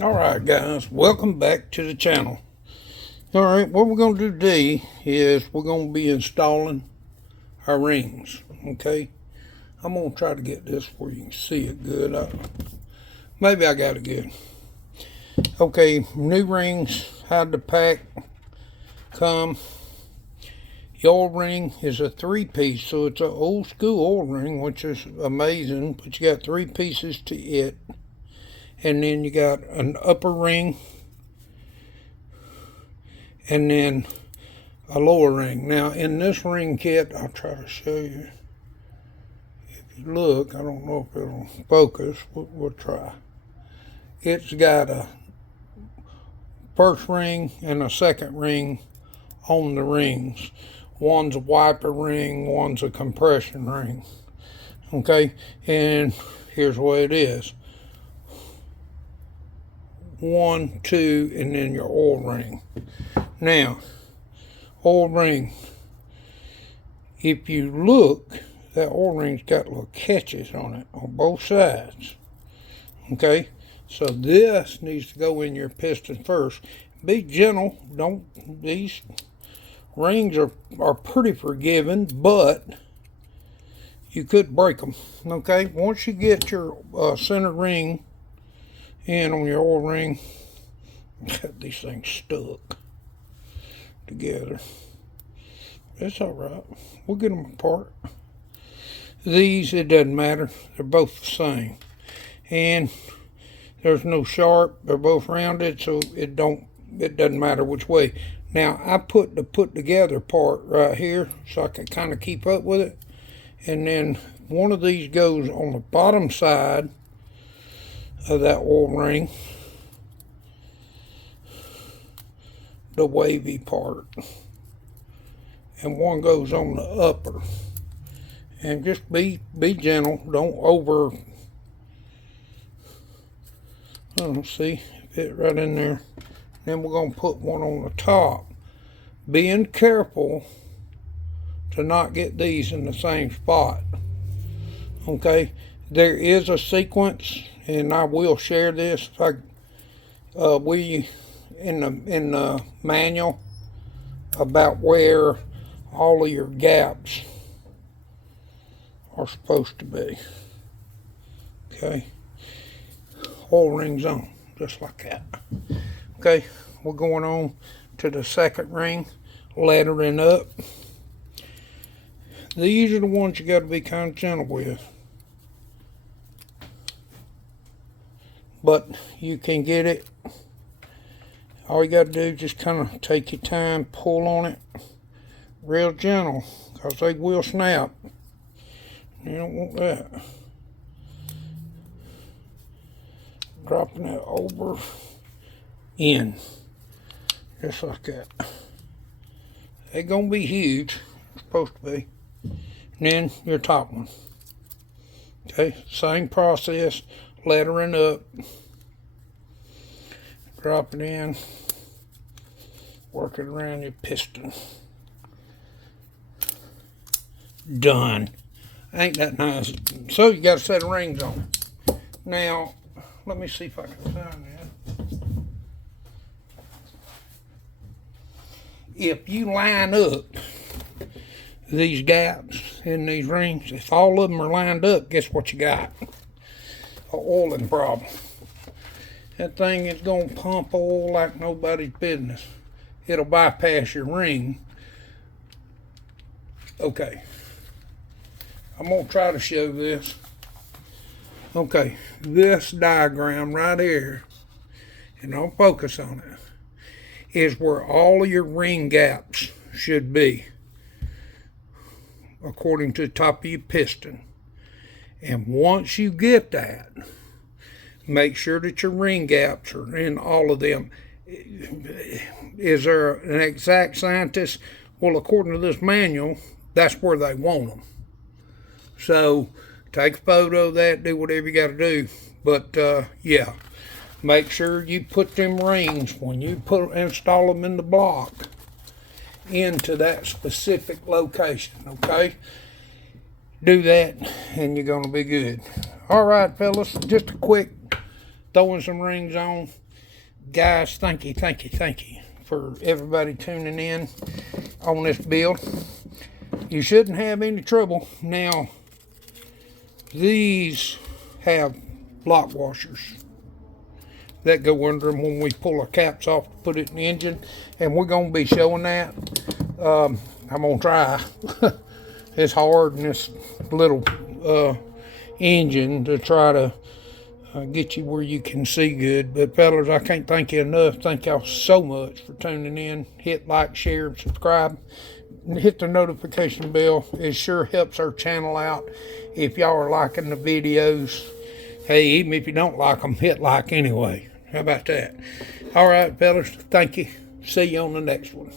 Alright guys, welcome back to the channel. Alright, what we're going to do today is we're going to be installing our rings. Okay, I'm going to try to get this where you can see it good. Maybe I got it good. Okay, new rings out the pack come. The oil ring is a 3-piece, so it's an old school oil ring, which is amazing, but you got 3 pieces to it. And then you got an upper ring and then a lower ring. Now in this ring kit, I'll try to show you. If you look, I don't know if it'll focus, we'll try. It's got a first ring and a second ring on the rings. One's a wiper ring, one's a compression ring. Okay, and here's the way it is. 1, 2, and then your oil ring. Now, oil ring, if you look, that oil ring's got little catches on it on both sides. Okay, so this needs to go in your piston first. Be gentle. These rings are pretty forgiving, but you could break them. Okay, once you get your center ring in on your oil ring, got these things stuck together. It's alright, we'll get them apart. These, it doesn't matter, they're both the same, and there's no sharp, they're both rounded, so it doesn't matter which way. Now I put the put together part right here so I can kind of keep up with it, and then one of these goes on the bottom side of that oil ring, the wavy part, and one goes on the upper. And just be gentle, don't over, see, fit right in there. Then we're going to put one on the top, being careful to not get these in the same spot. Okay, there is a sequence, and I will share this. In the manual about where all of your gaps are supposed to be. Okay, oil rings on just like that. Okay, we're going on to the second ring, laddering up. These are the ones you got to be kind of gentle with, but you can get it. All you got to do is just kind of take your time, pull on it real gentle, because they will snap. You don't want that. Dropping it over, in, just like that. They're going to be huge, supposed to be. And then your top one. Okay, same process, laddering up. Drop it in, work it around your piston. Done. Ain't that nice? So you got a set of rings on. Now, let me see if I can find that. If you line up these gaps in these rings, if all of them are lined up, guess what you got? An oiling problem. That thing is going to pump oil like nobody's business. It'll bypass your ring. Okay. I'm going to try to show this. Okay. This diagram right here, and I'll focus on it, is where all of your ring gaps should be, according to the top of your piston. And once you get that, make sure that your ring gaps are in all of them. Is there an exact scientist? Well, according to this manual, that's where they want them. So take a photo of that, do whatever you got to do. But yeah, make sure you put them rings, when you install them in the block, into that specific location. Okay, do that and you're going to be good. All right, fellas, just a quick throwing some rings on. Guys, thank you for everybody tuning in on this build. You shouldn't have any trouble. Now, these have block washers that go under them when we pull our caps off to put it in the engine, and we're going to be showing that. I'm going to try. It's hard in this little engine to try to get you where you can see good. But fellas, I can't thank you enough. Thank y'all so much for tuning in. Hit like, share, and subscribe. Hit the notification bell. It sure helps our channel out. If y'all are liking the videos, hey, even if you don't like them, hit like anyway. How about that? All right, fellas, thank you. See you on the next one.